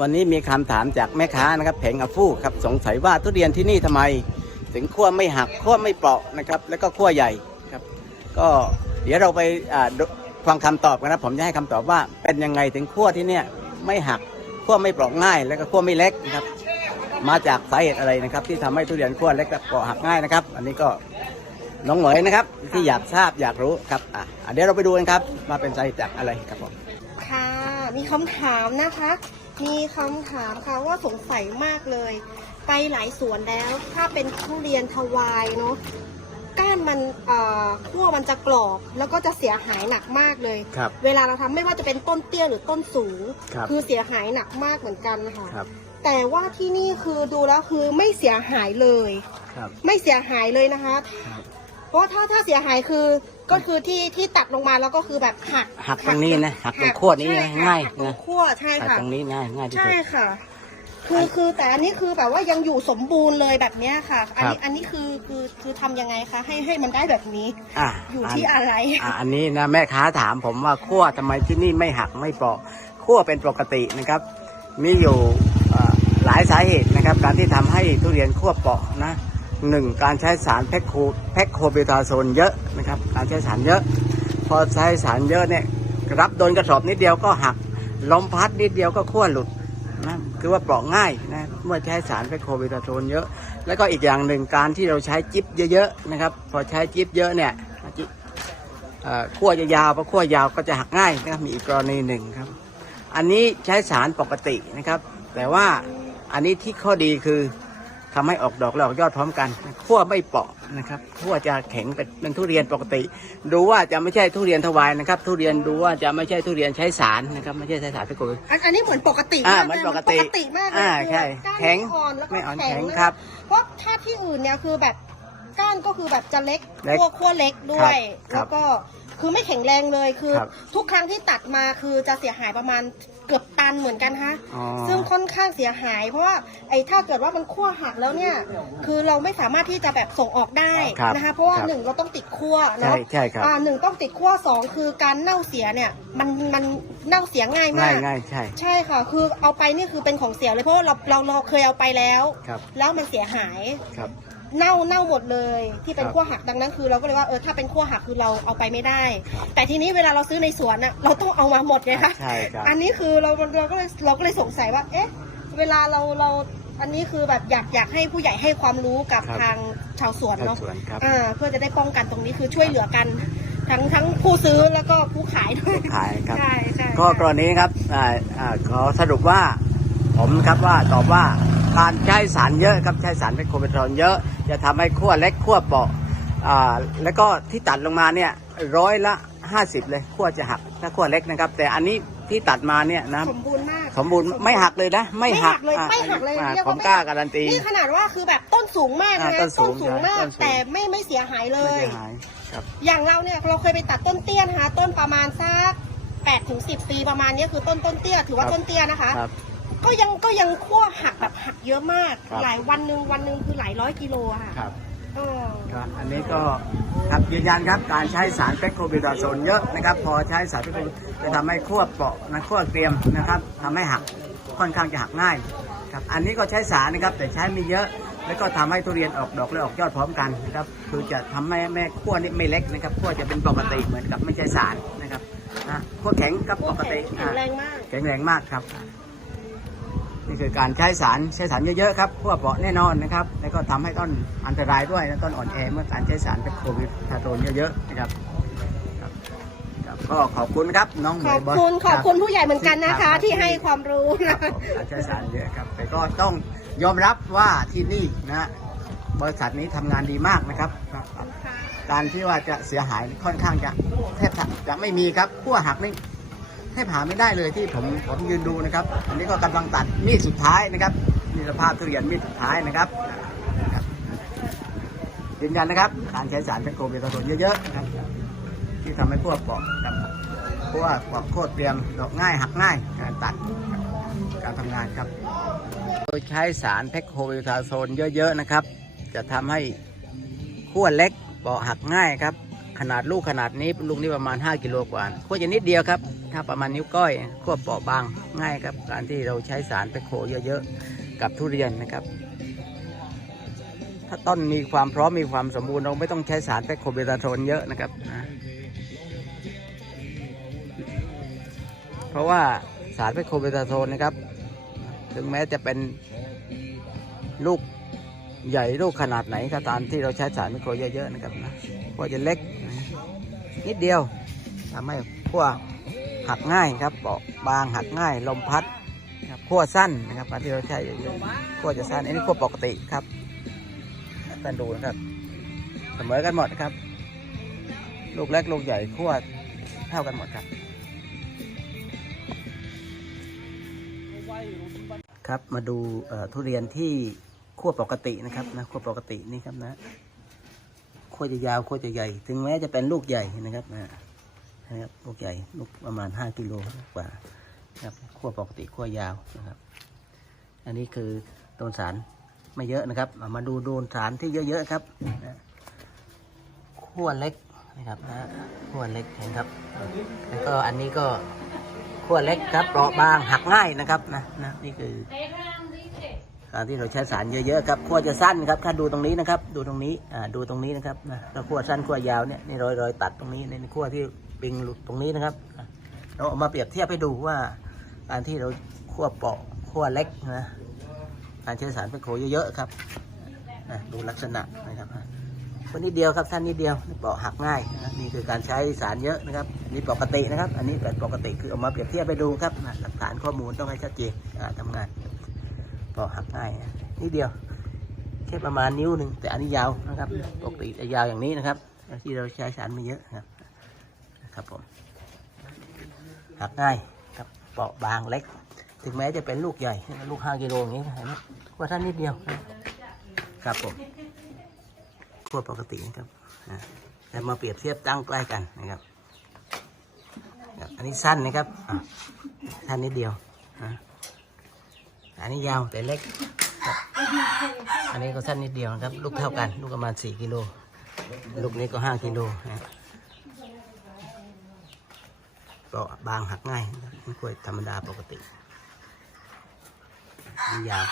วันนี้มีคำถามจากแม่ค้านะครับเพงอาฟู่ครับสงสัยว่าทุเรียนที่นี่ทำไม ถึงขั้วไม่หักขั้วไม่เปราะนะครับ แล้วก็ขั้วใหญ่ครับ ก็เดี๋ยวเราไปฟังคำตอบกันนะผมจะให้คำตอบว่าเป็นยังไงถึงขั้วที่เนี่ยไม่หักขั้วไม่เปราะง่าย แล้วก็ขั้วไม่เล็กนะครับ มาจากสาเหตุอะไรนะครับ ที่ทำให้ทุเรียนขั้วเล็กและเปราะหักง่ายนะครับ อันนี้ก็น้องเหมยนะครับ ที่อยากทราบอยากรู้ครับอะเดี๋ยวเราไปดูกันครับว่าเป็นสาเหตุจากอะไรครับผมค่ะมีคำถามนะคะ มีคำถามค่ะว่าสงสัยมากเลย ไปหลายสวนแล้วถ้าเป็นทุเรียนทวายเนาะก้านมันเอ่อขั้วมันจะกรอบ แล้วก็จะเสียหายหนักมากเลย ครับ เวลาเราทำไม่ว่าจะเป็นต้นเตี้ยหรือต้นสูงครับอเสียหายหนักมากเหมือนกันค่ะครับ แต่ว่าที่นี่คือดูแล้วคือไม่เสียหายเลยครับไม่เสียหายเลยนะคะครับ เพราะถ้าถ้าเสียหายคือก็คือที่ที่ตัดลงมาแล้วก็คือแบบหักหักตรงนี้นะหักตรงขั้วนี้ใช่นะค่ะง่ายหักตรงนะขั้วใช่หักค่ะ ตรงนี้ง่ายง่ายที่ใช่สุดค่ะ คือคือแต่อันนี้คือแบบว่ายังอยู่สมบูรณ์เลยแบบเนี้ยค่ะ อันนี้ครับ อันนี้คือคือคือทำยังไงคะให้ให้มันได้แบบนี้ อะอยู่อันที่อะไร อะอันนี้นะแม่ค้าถามผมว่าขั้วทำไมที่นี่ไม่หักไม่เปราะขั้วเป็นปกตินะครับ มีอยู่เอ่อหลายสาเหตุนะครับ การที่ทำให้ทุเรียนขั้วเปราะนะ หนึ่งการใช้สารแพคโคแพคโคเบตาโซนเยอะนะครับ การใช้สารเยอะ พอใช้สารเยอะเนี่ยรับโดนกระสอบนิดเดียวก็หักลมพัดนิดเดียวก็ขั้วหลุดนะคือว่าเปราะง่ายนะเมื่อใช้สารแพคโคเบตาโซนเยอะ แล้วก็อีกอย่างหนึ่งการที่เราใช้จิ๊บเยอะๆนะครับ พอใช้จิ๊บเยอะเนี่ยขั้วจะยาวพอขั้วยาวก็จะหักง่ายนะครับมีอีกกรณีหนึ่งครับ อันนี้ใช้สารปกตินะครับ แต่ว่าอันนี้ที่ข้อดีคือ ทำให้ออกดอกและออกยอดพร้อมกันขั้วไม่เปราะนะครับขั้วจะแข็งเป็นเป็นทุเรียนปกติ ดูว่าจะไม่ใช่ทุเรียนทวายนะครับ ทุเรียนดูว่าจะไม่ใช่ทุเรียนใช้สารนะครับไม่ใช่ใช้สารไปกดอันอันนี้เหมือนปกติอ่ามากเหมือนเลยปกติปกติมากเลยอ่าคือใช่ก้านแข็งไม่อ่อนแล้วก็ไม่อ่อนแข็งแข็งเลยครับเพราะถ้าที่อื่นเนี่ยคือแบบก้านก็คือแบบจะเล็กเล็กขั้วขั้วเล็กด้วยครับแล้วก็คือไม่แข็งแรงเลยคือครับทุกครั้งที่ตัดมาคือจะเสียหายประมาณ เกือบตันเหมือนกันฮะอ๋อ ซึ่งค่อนข้างเสียหาย เพราะว่าไอ้ถ้าเกิดว่ามันขั้วหักแล้วเนี่ยคือเราไม่สามารถที่จะแบบส่งออกได้ครับนะคะเพราะว่าครับหนึ่งเราต้องติดขั้วใช่เนาะใช่ครับ อ่าหนึ่งต้องติดขั้วสองคือการเน่าเสียเนี่ยมันมันเน่าเสียง่ายมาง่ายก ง่ายใช่ ใช่ค่ะ คือเอาไปนี่คือเป็นของเสียเลยเพราะว่าเราเราเราเคยเอาไปแล้ว ครับ แล้วมันเสียหาย ครับ เน่าเน่าหมดเลยที่เป็นครับขั้วหักดังนั้นคือเราก็เลยว่าเออถ้าเป็นขั้วหักคือเราเอาไปไม่ได้ครับแต่ทีนี้เวลาเราซื้อในสวนอะเราต้องเอามาหมดไงคะใช่ครับอันนี้คือเราเราก็เลยเราก็เลยสงสัยว่า เอ๊ะ เวลาเราเราอันนี้คือแบบอยากอยากให้ผู้ใหญ่ให้ความรู้กับครับทางชาวสวนชาวเนาะสวนครับ อ่าเพื่อจะได้ป้องกันตรงนี้คือช่วยเหลือกัน ทั้งทั้งผู้ซื้อแล้วก็ผู้ขายด้วยขายครับ ใช่ใช่ก็กรณีครับอ่าอ่าขอสรุปว่า ผมครับว่าตอบว่า การใช้สารเยอะครับใช้สารเป็นโคเบทรอนเยอะ จะทำให้ขั้วเล็กขั้วเปราะอ่าแล้วก็ที่ตัดลงมาเนี่ยร้อยละ 50 เลยขั้วจะหักถ้าขั้วเล็กนะครับ แต่อันนี้ที่ตัดมาเนี่ยนะสมบูรณ์มากสมบูรณ์ไม่หักเลยนะไม่หักเลยอ่าไม่หักเลยอ่าเรียกผว่ามไม่กล้าหักการันตีนี่ขนาดว่าคือแบบต้นสูงมากอ่านะต้นสูงสูงมากต้นสูงแต่ไม่ไม่เสียหายเลไม่ยเสียหายครับอย่างเราเนี่ยเราเคยไปตัดต้นเตี้ยนะคะต้นประมาณสักแปดถึงสิบปีประมาณเนี้ยคือต้นต้นเตี้ย ถือว่าครับต้นเตี้ยนะคะครับ ก็ยังก็ยังขั้วหักแบบหักเยอะมาก ครับ หลายวันหนึ่งวันหนึ่งคือหลายร้อยกิโลอะค่ะครับเออก็อันนี้ก็ครับยืนยันครับการใช้สารเปกโคบิตาโซนเยอะนะครับพอใช้สารเปกโคบิจะทำให้ขั้วเปราะนะขั้วเกรียมนะครับทำให้หักค่อนข้างจะหักง่ายครับอันนี้ก็ใช้สารนะครับแต่ใช้ไม่เยอะ แล้วก็ทำให้ทุเรียนออกดอกและออกยอดพร้อมกันนะครับคือจะทำให้แม่ขั้วนี่ไม่เล็กนะครับขั้วจะเป็นปกติเหมือนกับไม่ใช่สารนะครับนะขั้วแข็งกับขั้ปวกติแข็งแรงมาก แข็งแรงมากครับ นี่คือการใช้สารใช้สารเยอะๆครับขั้วเปราะแน่นอนนะครับแล้วก็ทำให้ต้นอันตรายด้วยและต้นอ่อนแอเมื่อการใช้สารเป็นโควิดทาโตนเยอะๆนะครับครับครับก็ขอบคุณครับน้องเหมขอยบบอสคุณขอบคุณรัผู้ใหญ่เหมือนกันนะครัคะบที่ให้ความรู้ครับผมการใช้สารเยอะครับแต่ก็ต้องยอมรับว่าที่นี่นะบริษัทนี้ทำงานดีมากนะครับครับ การที่ว่าจะเสียหายค่อนข้างจะแทบจะจะไม่มีครับขั้วหักนี่ แทบหาไม่ได้เลยที่ผมผมยืนดูนะครับ อันนี้ก็กำลังตัดมีดสุดท้ายนะครับมีสภาพทุเรียนมีดสุดท้ายนะครับยืนยันนะครับ การใช้สารเป็นโคเบตาโซนเยอะๆนะครับที่ทำให้พวกเปราะครับเพราะว่าเปราะโคตรเตรียมดอกง่ายหักง่ายการตัดการทำงานครับ โดยใช้สารเพคโควิทาโซนเยอะๆนะครับ จะทำให้ขั้วเล็กเปราะหักง่ายครับ ขนาดลูกขนาดนี้ลูกนี้ประมาณ 5 กิโลกว่าขั้วจะนิดเดียวครับ ถ้าประมาณนิ้วก้อยขั้วเปราะบางง่ายครับ การที่เราใช้สารไปโคเยอะๆ กับทุเรียนนะครับ ถ้าต้นมีความพร้อมมีความสมบูรณ์เราไม่ต้องใช้สารไปโคเบตาโทนเยอะนะครับนะเพราะว่าสารไปโคเบตาโทนนะครับ ถึงแม้จะเป็นลูก ใหญ่ลูกขนาดไหนก็ตามที่เราใช้สารไมโครเยอะๆนะครับนะก็จะเล็กนิดเดียวทำให้ขั้วหักง่ายครับเบาบางหักง่ายลมพัดนะครับขั้วสั้นนะครับที่เราใช้เยอะๆขั้วจะสั้นอันนี้ขั้วปกติครับท่านดูนะครับเสมอกันหมดครับ ลูกเล็กลูกใหญ่ขั้วเท่ากันหมดครับครับมาดูทุเรียนที่ ขั้วปกตินะครับนะขั้วปกตินี่ครับนะขั้วจะยาวขั้วจะใหญ่ ถึงแม้จะเป็นลูกใหญ่นะครับนะนะครับลูกใหญ่ลูกประมาณ 5กิโลกว่าครับขั้วปกติขั้วยาวนะครับ อันนี้คือโดนสารไม่เยอะนะครับเอามาดูโดนสารที่เยอะๆครับขั้วเล็กนะครับนะขั้วเล็กเห็นครับ แล้วก็อันนี้ก็ขั้วเล็กครับเปราะบางหักง่ายนะครับนะนะนี่คือ การที่เราใช้สารเยอะๆครับขั้วจะสั้นครับถ้าดูตรงนี้นะครับ ดูตรงนี้อ่าดูตรงนี้นะครับนะแล้วขั้วสั้นขั้วยาวเนี่ยนี่รอยรอยตัดตรงนี้ในขั้วที่ปิงหลุดตรงนี้นะครับเราเอามาเปรียบเทียบให้ดูว่า การที่เราขั้วเปราะขั้วเล็กนะการใช้สารเป็นโคเยอะๆครับนะดูลักษณะนะครับคนนิดเดียวครับสั้นนิดเดียวเปราะหักง่ายนะนี่คือการใช้สารเยอะนะครับนี่ปกตินะครับ อันนี้เป็นปกติคือเอามาเปรียบเทียบไปดูครับหลักฐานข้อมูลต้องให้ชัดเจนอ่าทำงาน ก็หักง่ายนิดเดียวแค่ประมาณนิ้วหนึ่งแต่อันนี้ยาวนะครับปกติจะยาวอย่างนี้นะครับที่เราใช้สารไม่เยอะนะครับครับผมหักง่ายครับเปราะบางเล็ก ถึงแม้จะเป็นลูกใหญ่ลูกห้ากิโลอย่างนี้เห็นไหมว่าท่านนิดเดียวครับผมขั้วปกตินะครับแต่มาเปรียบเทียบตั้งใกล้กันนะครับ อันนี้สั้นนะครับอะสั้นนิดเดียว อันนี้ยาวแต่เล็ก อันนี้ก็สั้นนิดเดียวนะครับ ลูกเท่ากัน ลูกประมาณ4กิโล ลูกนี้ก็5กิโลนะก็บางหักง่ายนะครับไม่ค่อยธรรมดาปกติยาว